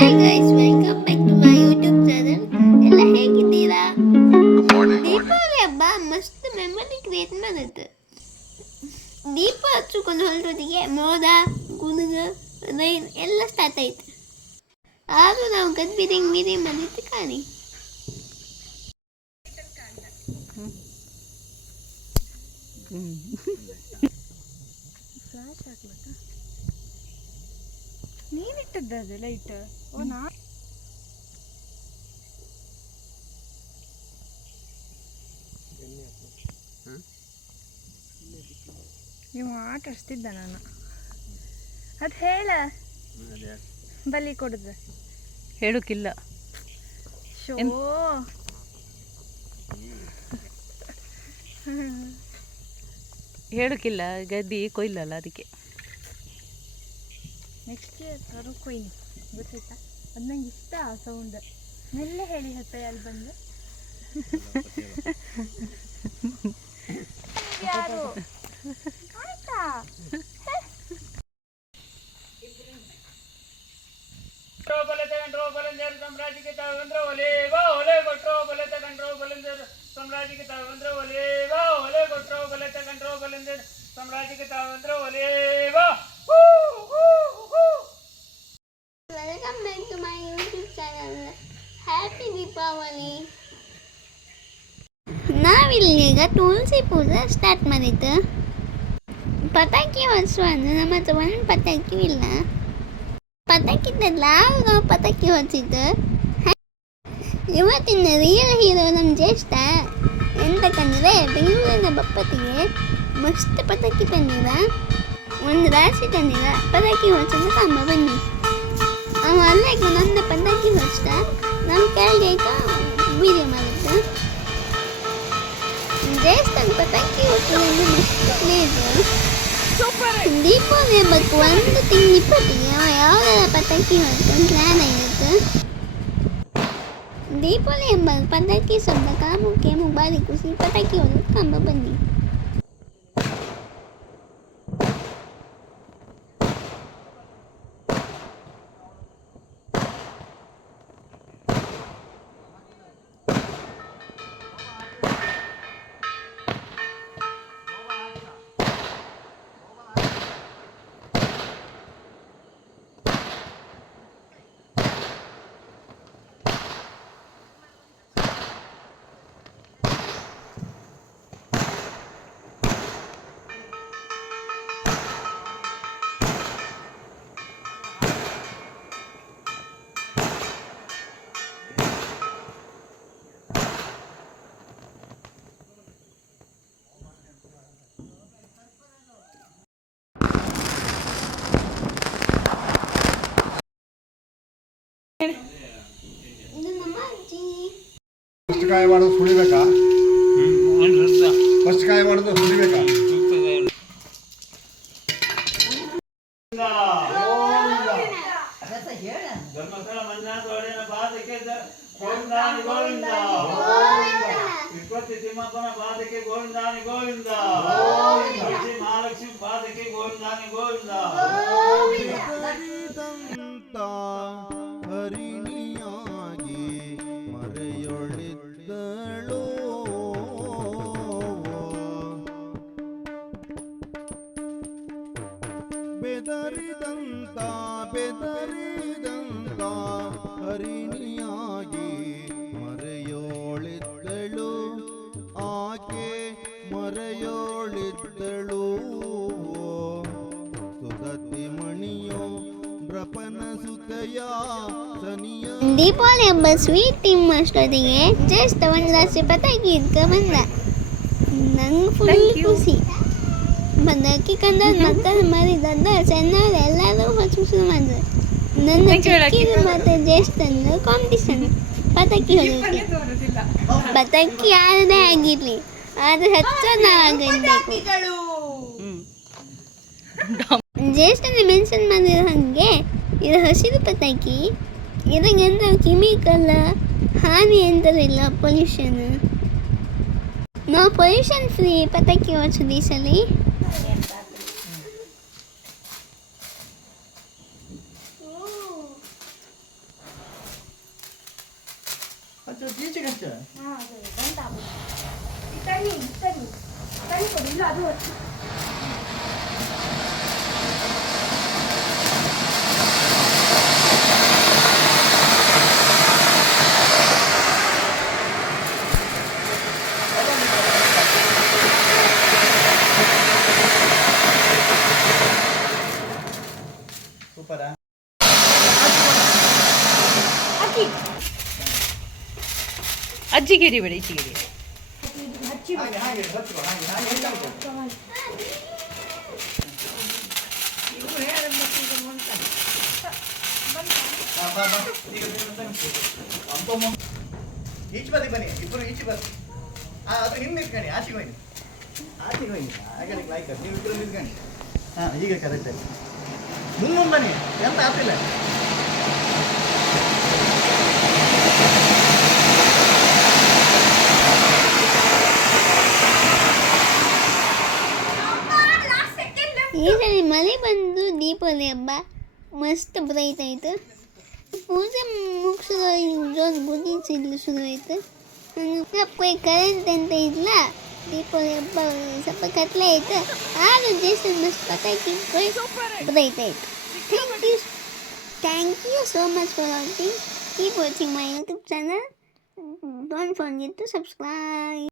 Hi guys, welcome back to my YouTube channel. ಎಲ್ಲ ಹೇಗಿದ್ದೀರಾ? ದೀಪಾವಳಿ ಹಬ್ಬ ಮಸ್ತ್ ಮೆಮೊರಿ ಕ್ರಿಯೇಟ್ ಮಾಡುತ್ತೆ. ದೀಪ ಹಚ್ಚಿಕೊಂಡು ಹೊರಟೊತ್ತಿಗೆ ಮೋದ ಗುನುಗ ರೈನ್ ಎಲ್ಲ ಸ್ಟಾರ್ಟ್ ಆಯ್ತು. ಆದರೂ ನಾವು ಗದ್ಬಿರಿಂಗ್ ಮಾಡಿತ್ತು ಕಾಣಿ. ಫ್ಲಾಶ್ ಹಾಕ್ಲಕ್ಕ ನೀನಿಟ್ಟದ್ದು ಲೈಟ್. ಓ ನಾ ನೀವು ಆಟ ಆಡಿಸ್ತಿದ್ದ ನಾನು ಅದು ಹೇಳ ಬಲಿ ಕೊಡುದು ಹೇಳೋಕ್ಕಿಲ್ಲ. ಶೋ ಹೇಳೋಕ್ಕಿಲ್ಲ, ಗದ್ದಿ ಕೊಯ್ಲಲ್ಲ ಅದಕ್ಕೆ. ನೆಕ್ಸ್ಟ್ ಇಯರ್ ತರೋ ಕೊಯ್ನಿ ಗೊತ್ತಾಯ್ತಾ? ಅದು ನಂಗೆ ಇಷ್ಟ ಆ ಸೌಂಡ್. ಮೆಲ್ಲ ಹೇಳಿ ಹತ್ತ ಅಲ್ಲಿ ಬಂದು ಯಾರು ಆಯ್ತಾ welcome back to my YouTube channel. Happy Deepavali. ನಾವಿಲ್ಲೀಗ ತುಳಸಿ ಪೂಜೆ ಸ್ಟಾರ್ಟ್ ಮಾಡಿದ್ದು. ಪಟಾಕಿ ಹೊಡ್ಸುವ ಅಂದ್ರೆ ನಮ್ಮ ಹತ್ರ ಒಂದು ಪಟಾಕಿ ಇಲ್ಲ. ಪಟಾಕಿದ್ದಲ್ಲ ನಾವು ಪಟಾಕಿ ಹೊಡ್ಸಿದ್ದು. ಇವತ್ತಿನ ರಿಯಲ್ ಹೀರೋ ನಮ್ಮ ಜ್ಯೇಷ್ಠ. ಎಂತಕ್ಕಂದ್ರೆ ಬೆಂಗಳೂರಿನ ಬಪ್ಪತ್ತಿಗೆ ಮಸ್ತ್ ಪಟಾಕಿ ತಂದಿರ, ಒಂದು ರಾಶಿ ತಂದಿರ. ಪಟಾಕಿ ಹೊಡ್ಸೋದು ಕಂಬ ಬನ್ನಿ. ಅವ ಅಲ್ಲೇ ಒಂದೊಂದು ಪಟಾಕಿ ಹೊಡ್ಸ್ದ. ನಮ್ಮ ಕೆಳಗೆ ವಿಡಿಯೋ ಮಾಡಿದ್ದು. ಜ್ಯೇಷ್ಠನ ಪಟಾಕಿ ಹೊಡ್ಸೋದಂದ್ರೆ ಮಸ್ತ್ ಪ್ಲೇಸು. ದೀಪಾವಳಿ ಹಬ್ಬಕ್ಕೆ ಒಂದು ತಿಂಗಳು ಇಪ್ಪತ್ತಿಗೆ ಅವ ಯಾವುದೆಲ್ಲ ಪಟಾಕಿ ಹೊಡ್ಕೊಂಡು ಪ್ಲ್ಯಾನ್ ಆಗಿರುತ್ತೆ. ದೀಪಾವಳಿ ಹಬ್ಬ ಪಟಾಕಿ ಶಬ್ದ ಕಾಮಕ್ಕೆ ಬಾರಿ ಖುಷಿ. ಪಟಾಕಿ ಹೊಡೆದು ಕಂಬ ಬನ್ನಿ. ಫಸ್ಟ್ ಕಾಯಿ ಮಾಡೋದು ಸುಳಿಬೇಕಾ? ಫಸ್ಟ್ ಕಾಯಿ ಮಾಡೋದು ಸುಳಿಬೇಕಾ? ಧರ್ಮಸ್ಥಳ ಮಂಜುನಾಥ ಒಡೆಯನ ಪಾದಕ್ಕೆ ಗೋವಿಂದಾನಿ ಗೋವಿಂದ. ವಿಪತ್ತಿ ತಿಮ್ಮಪ್ಪನ ಪಾದಕ್ಕೆ ಗೋವಿಂದಾನಿ ಗೋವಿಂದ. ಶ್ರೀ ಮಹಾಲಕ್ಷ್ಮಿ ಪಾದಕ್ಕೆ ಗೋವಿಂದಾನಿ ಗೋವಿಂದ. ಹರಿಣಿಯಾಗಿ ಮರೆಯೊಳಿದ್ದಳೋ ಬೆದರಿದಂತ ಹರಿಣಿಯಾಗಿ ಮರೆಯೋಳಿದ್ದಳು ಆಕೆ ಮರೆಯೋಳಿದ್ದಳು. ಸುದತಿ ಮಣಿಯೋ ಬ್ರಪನ ಸುತಯ ಸನಿಯ. ದೀಪಾವಳಿ ಹಬ್ಬ ಸ್ವೀಟ್ ಟೀಮ್ ಅಷ್ಟೊತ್ತಿಗೆ ಜಸ್ಟ್ ಒಂದು ರಾಶಿ ಪಟಾಕಿ ಇದ್ಕ ಬಂದ. ನಂಗೆ ಫುಲ್ ಖುಷಿ. ಪಟಾಕಿ ಕಂಡ ಮತ್ತೆ ಮರಿ ದೊಡ್ಡ ಸಣ್ಣವ್ರು ಎಲ್ಲರೂ ಹೊಚ್ಚು ಮಾಡಿದ್ರು. ನನ್ನ ಚಿಕ್ಕಿದ ಮತ್ತೆ ಜ್ಯೇಷ್ಠಂದು ಕಾಂಪಿಟೇಷನ್ ಪಟಾಕಿ ಹೊಡೆಯೋಕೆ. ಪಟಾಕಿ ಯಾರದೇ ಆಗಿರಲಿ, ಆದರೆ ಹಚ್ಚೋ ನಾವಾಗಬೇಕು. ಜ್ಯೇಷ್ಠನ ಮೆನ್ಷನ್ ಮಾಡಿರೋ ಹಾಗೆ ಇದು ಹಸಿರು ಪಟಾಕಿ. ಇದಕ್ಕೆಂತ ಕೆಮಿಕಲ್ ಹಾನಿ ಎಂತಲೂ ಇಲ್ಲ. ಪೊಲ್ಯೂಷನ್ ನಾವು ಪೊಲ್ಯೂಷನ್ ಫ್ರೀ ಪಟಾಕಿ ಹೊಡ್ಸೋದು ಈ ಸಲ. ಈಚೆಗೆ ಹಚ್ಚ. ಹಾಂ ಅದು ಬಂತ ತಣ್ಣಿ ತಣ್ಣಿ ತಣ್ಣಿ ಕೊಡು ಇಲ್ಲ ಅದು ಹೊತ್ತು ಸೂಪರಾ? ಹಾಕಿ ಅಜ್ಜಿಗೆ ಹಿಡಿಬೇಡ ಈಚೆಗೆ ಹಿಡಿ. ಹಚ್ಚಿ ಹಾಗೆ ಹಾಗೆ ಹಚ್ಕೊ, ಹಾಗೆ ಹಾಗೆ ಹೆಚ್ಚಾಗ್ತದೆ. ಬಾ, ಬಾ, ಬಾ. ಈಗ ನೀನು ಬನ್ನಿ. ಈಚೆ ಬದಿ ಬನ್ನಿ, ಇಬ್ಬರು ಈಚೆ ಬನ್ನಿ. ಅದು ಹಿಂದೆ ನಿಂತ್ಕೊಳ್ಳಿ, ಆಚೆಗೆ ಹೋಗಿ ಆಚೆಗೆ ಹೋಗಿ ಹಾಗೆ ಲೈಕ್ ನೀವು ಇಬ್ಬರು ನಿಂತ್ಕೊಳ್ಳಿ. ಹಾಂ ಈಗ ಕರೆಕ್ಟ್ ಆಯ್ತು. ಮುಂದೆ ಬನ್ನಿ, ಎಂತ ಆಗ್ತಿಲ್ಲ. ಈ ಸರಿ ಮಳೆ ಬಂದು ದೀಪಾವಳಿ ಹಬ್ಬ ಮಸ್ತ್ ಬ್ರೈಟ್ ಆಯಿತು. ಪೂಜೆ ಮುಗಿಸಿದ ಜೋರು ಬುದ್ಧಿ ಸಿಡ್ಲು ಶುರು ಆಯಿತು. ನನಗೆ ಕರೆಂಟ್ ಅಂತ ಇಲ್ಲ. ದೀಪಾವಳಿ ಹಬ್ಬ ಸ್ವಲ್ಪ ಕತ್ಲೆ ಆಯಿತು. ಆದರೂ ಜಸ್ಟ್ ಮಸ್ತ್ ಪಟಾಕಿ ಬ್ರೈಟ್ ಆಯಿತು. Thank you so much for watching. Keep watching my YouTube channel. Don't forget to subscribe.